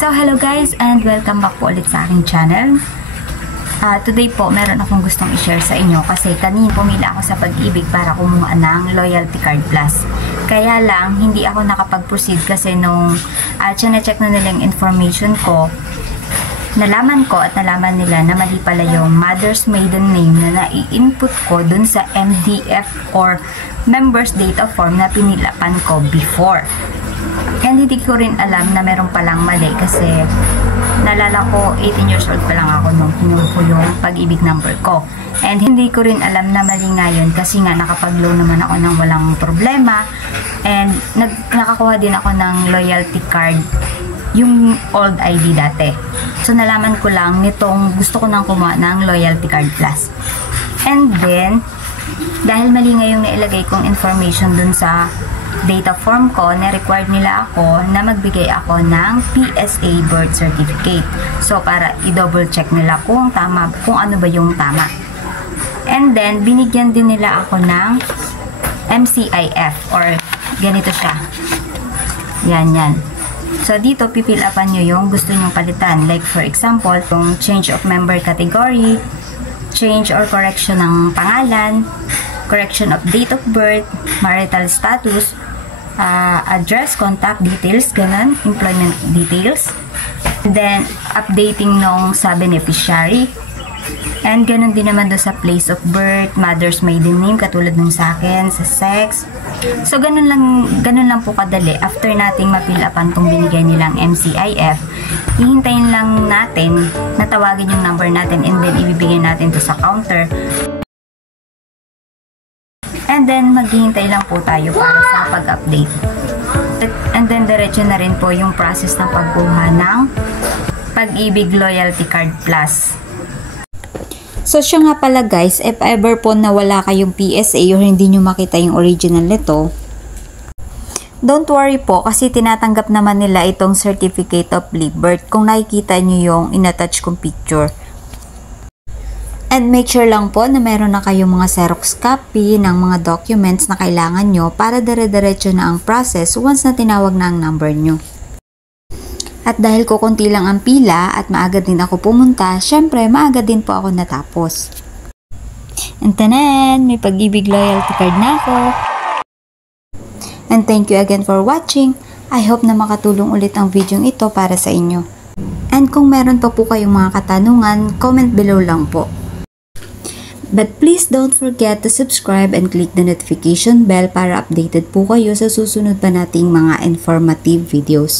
So, hello guys and welcome back po ulit sa aking channel. Today po, meron akong gustong i-share sa inyo kasi kanina pumila ako sa Pag-ibig para kumuha ng Loyalty Card Plus. Kaya lang, hindi ako nakapag-proceed kasi nung check na nila yung information ko, nalaman nila na mali pala yung mother's maiden name na nai-input ko dun sa MDF or Members Data Form na pinilapan ko before. And hindi ko rin alam na meron palang mali kasi nalala ko 18 years old pa lang ako nung kinuha ko yung Pag-ibig number ko. And hindi ko rin alam na mali nga yun kasi nga nakapag-loan naman ako ng walang problema. And nakakuha din ako ng loyalty card, yung old ID dati. So nalaman ko lang nitong gusto ko nang kumuha ng Loyalty Card Plus. And then, dahil mali nga yung nailagay kong information dun sa data form ko, na-required nila ako na magbigay ako ng PSA birth certificate. So, para i-double check nila kung tama, kung ano ba yung tama. And then, binigyan din nila ako ng MCIF or ganito siya. Yan. So, dito, pipill upan nyo yung gusto nyong palitan. Like, for example, yung change of member category, change or correction ng pangalan, correction of date of birth, marital status, address, contact details, ganun, employment details, then updating nung sa beneficiary, and ganun din naman doon sa place of birth, mother's maiden name, katulad nung sa akin, sa sex. So, ganun lang po kadali. After nating ma-fill upan tong binigay nilang MCIF, hihintayin lang natin na tawagin yung number natin and then ibibigay natin to sa counter. And then, maghihintay lang po tayo para sa pag-update. And then, diretso na rin po yung process ng pagkuha ng Pag-ibig Loyalty Card Plus. So, siya nga pala guys, if ever po na wala kayong PSA or hindi nyo makita yung original nito, don't worry po kasi tinatanggap naman nila itong Certificate of Live Birth kung nakikita nyo yung in-attach kong picture. And make sure lang po na meron na kayong mga Xerox copy ng mga documents na kailangan nyo para dire-diretso na ang process once na tinawag na ang number nyo. At dahil kukunti lang ang pila at maaga din ako pumunta, syempre maaga din po ako natapos. And tanan, may Pag-ibig loyalty card na ako. And thank you again for watching. I hope na makatulong ulit ang video ito para sa inyo. And kung meron pa po kayong mga katanungan, comment below lang po. But please don't forget to subscribe and click the notification bell para updated po kayo sa susunod pa nating mga informative videos.